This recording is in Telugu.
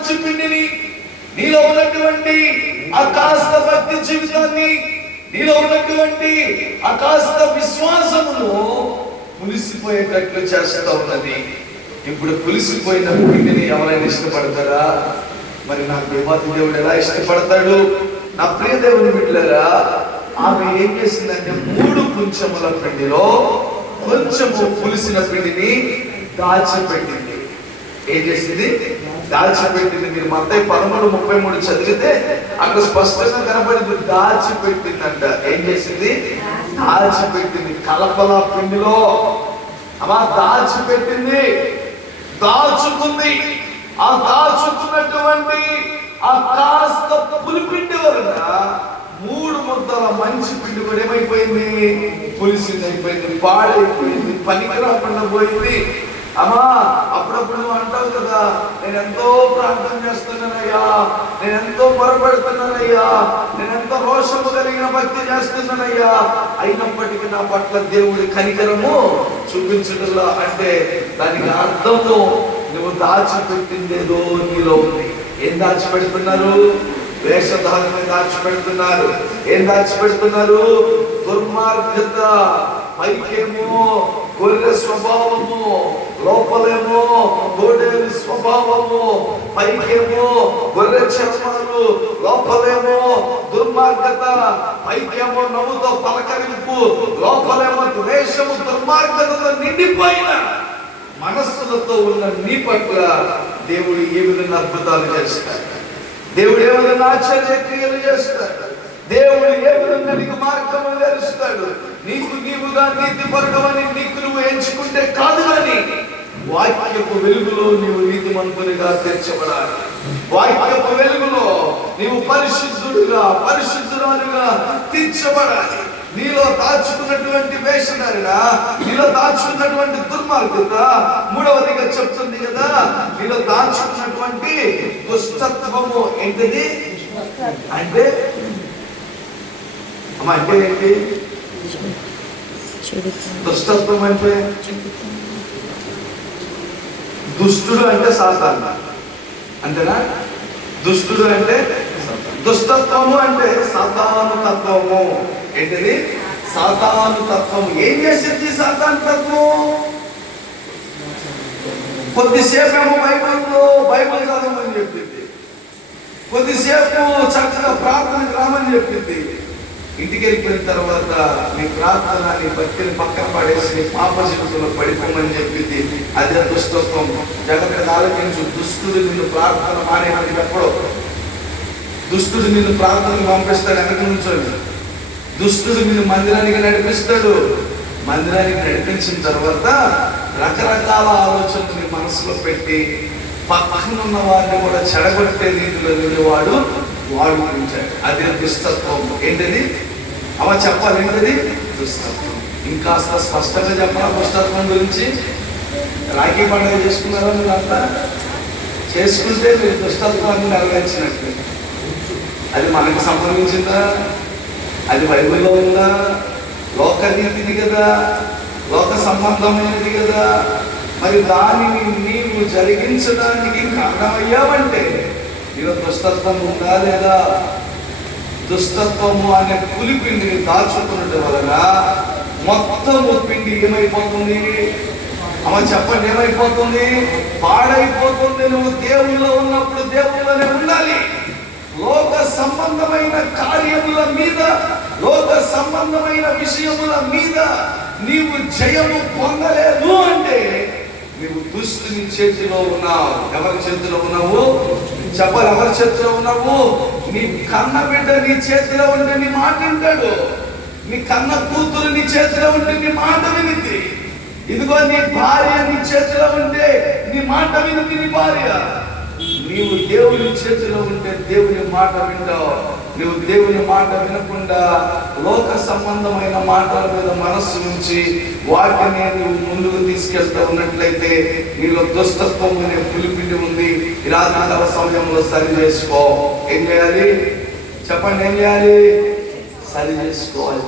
మంచి పిండిని, నీలో ఉన్నటువంటి ఆ కాస్త భక్తి జీవితాన్ని, నీలో ఉన్నటువంటి ఆ కాస్త విశ్వాసమును పులిసిపోయేటట్లు చేస్తా ఉన్నది. ఇప్పుడు పులిసిపోయిన పిండిని ఎవరైనా ఇష్టపడతారా? మరి నా దేవాతి దేవుడు ఎలా ఇష్టపడతాడు? నా ప్రియ దేవుని బిడ్డలారా, ఆమె ఏం చేసిందంటే 3 కొంచెముల పిండిలో కొంచెము పులిసిన పిండిని దాచిపెట్టింది. ఏం చేసింది? దాచిపెట్టింది. మీరు మత్తయి 13:33 చదివితే అక్కడ స్పష్టంగా కనబడింది, దాచిపెట్టిందంట. ఏం చేసింది? దాచిపెట్టింది. కలపల పిండిలో అమ్మా దాచిపెట్టింది, దాచుకుంది. ఆ దాచుకున్నటువంటి ఆ కాస్త పులిపిండి వలన 3 ముద్దల మంచి పిండి కూడా ఏమైపోయింది? పులిసింది అయిపోయింది, పాడైపోయింది, పనికి రాకుండా పోయింది. అమ్మా అప్పుడప్పుడు నువ్వు అంటావు కదా, నేను ఎంతో ప్రార్థన చేస్తున్నానయ్యా, నేను ఎంతో పొరపడుతున్నానయ్యా, నేను ఎంతో రోషము కలిగిన భక్తి చేస్తున్నానయ్యా, అయినప్పటికీ నా పట్ల దేవుడి కనికరము చూపించడంలో, అంటే దానికి అర్థము నువ్వు దాచిపెట్టిందేదో నీలో ఉంది. ఏం దాచిపెడుతున్నారు? వేషధారణ దాచిపెడుతున్నారు. ఏం దాచిపెడుతున్నారు? దుర్మార్గత. పైకేమో గొర్రె స్వభావము, లోపలేమో గోడేలు స్వభావము. పైకేమో గొర్రె చర్మాలు, లోపలేమో దుర్మార్గత. పైకేమో నవ్వుతో పలకరింపు, లోపలేమో ద్వేషము, దుర్మార్గతతో నిండిపోయిన మనస్సులతో ఉన్న నీ పట్ల దేవుడు ఏ విధంగా అద్భుతాలు చేస్తాడు, దేవుడు ఏ విధంగా ఆశ్చర్య క్రియలు చేస్తాడు, దేవుడు ఏ విధంగా నీకు మార్గము తెరుస్తాడు. నీకు నీవుగా నీతిపరుడవని నీకు నువ్వు ఎంచుకుంటే కాదు, కానీ వాక్యపు వెలుగులో నీవు నీతిమంతునిగా తీర్చబడాలి. వాక్యపు వెలుగులో నీవు పరిశుద్ధుడుగా, పరిశుద్ధురాలుగా తీర్చబడాలి. నీలో దాచుకున్నటువంటి వేషధారణ, నీలో దాచుకున్నటువంటి దుర్మార్గత, 3వదిగా చెప్తుంది కదా, నీలో దాచుకున్నటువంటి దుష్టత్వము. ఏంటిది అంటే? అమ్మా అంటే ఏంటి దుష్టత్వం? అంటే దుష్టుడు అంటే సాతాను అంతేనా? దుష్టుడు అంటే దుష్టత్వము అంటే సాతాను తత్వము. ఏంటిది? సాతాను తత్వము. ఏం చేసింది సాతాను తత్వం? కొద్దిసేపు ఏమో బైబిల్ చదవమని చెప్పింది, కొద్దిసేపు చక్కగా ప్రార్థనకు రామని చెప్పింది. ఇంటికి వెళ్ళిపోయిన తర్వాత నీ ప్రార్థన, నీ భక్తిని పక్కన పడేసి నీ పాప జీవితంలో పడిపోమని చెప్పింది. అదే దుష్టత్వం. జాగ్రత్తగా ఆలోచించు. దుష్టుడు నిన్ను ప్రార్థన మానేయడానికి ఎప్పుడో దుష్టుడు నిన్ను ప్రార్థనకు పంపిస్తాడు వెనక నుంచొని. దుష్టుడు నిన్ను మందిరానికి నడిపిస్తాడు. మందిరానికి నడిపించిన తర్వాత రకరకాల ఆలోచనలు నీ మనసులో పెట్టి పక్కన ఉన్న వారిని కూడా చెడగొట్టే రీతిలో వాడు వాడుకుంటాడు. అదే దుష్టత్వం. ఏంటది? అవ చెప్పాలి. ఏంటది? దుష్టత్వం. ఇంకా అసలు స్పష్టంగా చెప్పాలి దుష్టత్వం గురించి. రాఖీ పండుగ చేసుకున్నారా మీరంతా? చేసుకుంటే మీరు దుష్టత్వాన్ని నెరవేర్చినట్టు. అది మనకు సంబంధించిందా? అది బైబిల్లో ఉందా? లోకనీతిది కదా, లోక సంబంధమైనది కదా. మరి దానిని నీవు జరిగించడానికి కారణమయ్యావంటే నీలో దుష్టత్వం ఉందా లేదా? దుష్టత్వము అనే పులిపిండిని దాచుకున్నట్టు వలన మొత్తము పిండి ఏమైపోతుంది? అమ్మ చెప్పండి, ఏమైపోతుంది? పాడైపోతుంది. నువ్వు దేవుల్లో ఉన్నప్పుడు దేవుల్లోనే ఉండాలి. లోక సంబంధమైన కార్యముల మీద, లోక సంబంధమైన విషయముల మీద నీవు జయము పొందలేదు అంటే నీవు దుష్టుని చేతిలో ఉన్నావు. ఎవరి చేతిలో ఉన్నావు? చెప్పాలి. ఎవరి చేతిలో ఉన్నావు? నీ కన్న బిడ్డ నీ చేతిలో ఉంటే నీ మాట వింటాడు. నీ కన్న కూతురు నీ చేతిలో ఉంటే నీ మాట వినింది. ఇదిగో నీ భార్య నీ చేతిలో ఉంటే నీ మాట వినింది నీ భార్య. నీవు దేవుని చేతిలో ఉంటే దేవుని మాట వింటావు. నువ్వు దేవుని మాట వినకుండా లోక సంబంధమైన మాటల మీద మనస్సు నుంచి వాటిని నువ్వు ముందుకు తీసుకెళ్తా ఉన్నట్లయితే నీలో దుష్టత్వం అనే పులిపిండి ఉంది. ఈ రాత్రి సమయంలో సరి చేసుకో. ఏం చేయాలి చెప్పండి? ఏం చేయాలి? సరి చేసుకోవాలి.